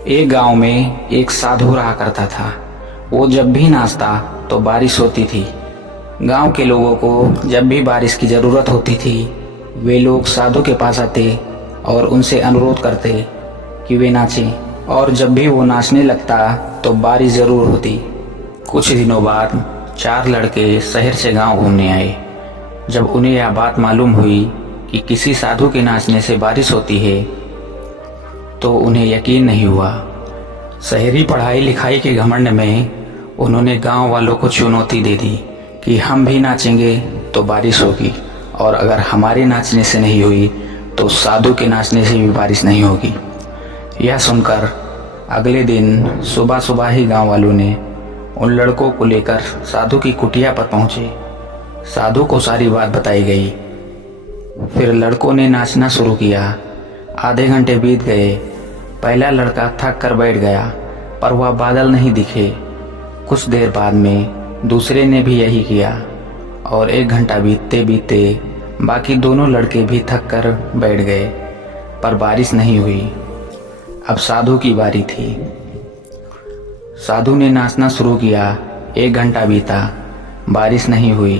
एक गांव में एक साधु रहा करता था। वो जब भी नाचता तो बारिश होती थी। गांव के लोगों को जब भी बारिश की ज़रूरत होती थी, वे लोग साधु के पास आते और उनसे अनुरोध करते कि वे नाचें, और जब भी वो नाचने लगता तो बारिश ज़रूर होती। कुछ दिनों बाद 4 लड़के शहर से गांव घूमने आए। जब उन्हें यह बात मालूम हुई कि किसी साधु के नाचने से बारिश होती है, तो उन्हें यकीन नहीं हुआ। शहरी पढ़ाई लिखाई के घमंड में उन्होंने गांव वालों को चुनौती दे दी कि हम भी नाचेंगे तो बारिश होगी, और अगर हमारे नाचने से नहीं हुई तो साधु के नाचने से भी बारिश नहीं होगी। यह सुनकर अगले दिन सुबह सुबह ही गांव वालों ने उन लड़कों को लेकर साधु की कुटिया पर पहुंचे। साधु को सारी बात बताई गई। फिर लड़कों ने नाचना शुरू किया। आधे घंटे बीत गए। पहला लड़का थक कर बैठ गया, पर वह बादल नहीं दिखे। कुछ देर बाद में दूसरे ने भी यही किया, और 1 घंटा बीतते बीतते बाकी दोनों लड़के भी थक कर बैठ गए, पर बारिश नहीं हुई। अब साधु की बारी थी। साधु ने नाचना शुरू किया। 1 घंटा बीता, बारिश नहीं हुई।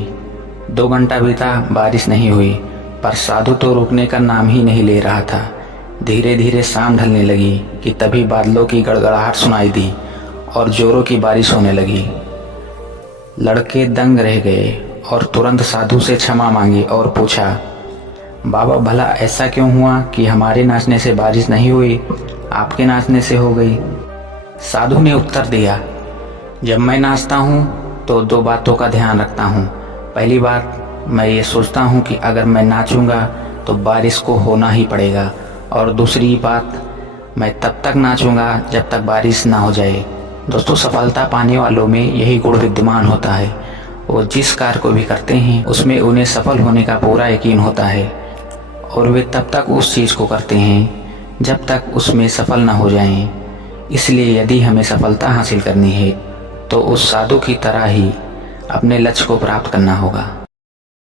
2 घंटा बीता, बारिश नहीं हुई, पर साधु तो रुकने का नाम ही नहीं ले रहा था। धीरे धीरे शाम ढलने लगी कि तभी बादलों की गड़गड़ाहट सुनाई दी और जोरों की बारिश होने लगी। लड़के दंग रह गए और तुरंत साधु से क्षमा मांगी और पूछा, बाबा भला ऐसा क्यों हुआ कि हमारे नाचने से बारिश नहीं हुई, आपके नाचने से हो गई? साधु ने उत्तर दिया, जब मैं नाचता हूँ तो 2 बातों का ध्यान रखता हूँ। पहली बात, मैं ये सोचता हूँ कि अगर मैं नाचूंगा तो बारिश को होना ही पड़ेगा, और दूसरी बात, मैं तब तक नाचूंगा जब तक बारिश ना हो जाए। दोस्तों, सफलता पाने वालों में यही गुण विद्यमान होता है। वो जिस कार्य को भी करते हैं उसमें उन्हें सफल होने का पूरा यकीन होता है, और वे तब तक उस चीज़ को करते हैं जब तक उसमें सफल ना हो जाएं। इसलिए यदि हमें सफलता हासिल करनी है तो उस साधु की तरह ही अपने लक्ष्य को प्राप्त करना होगा।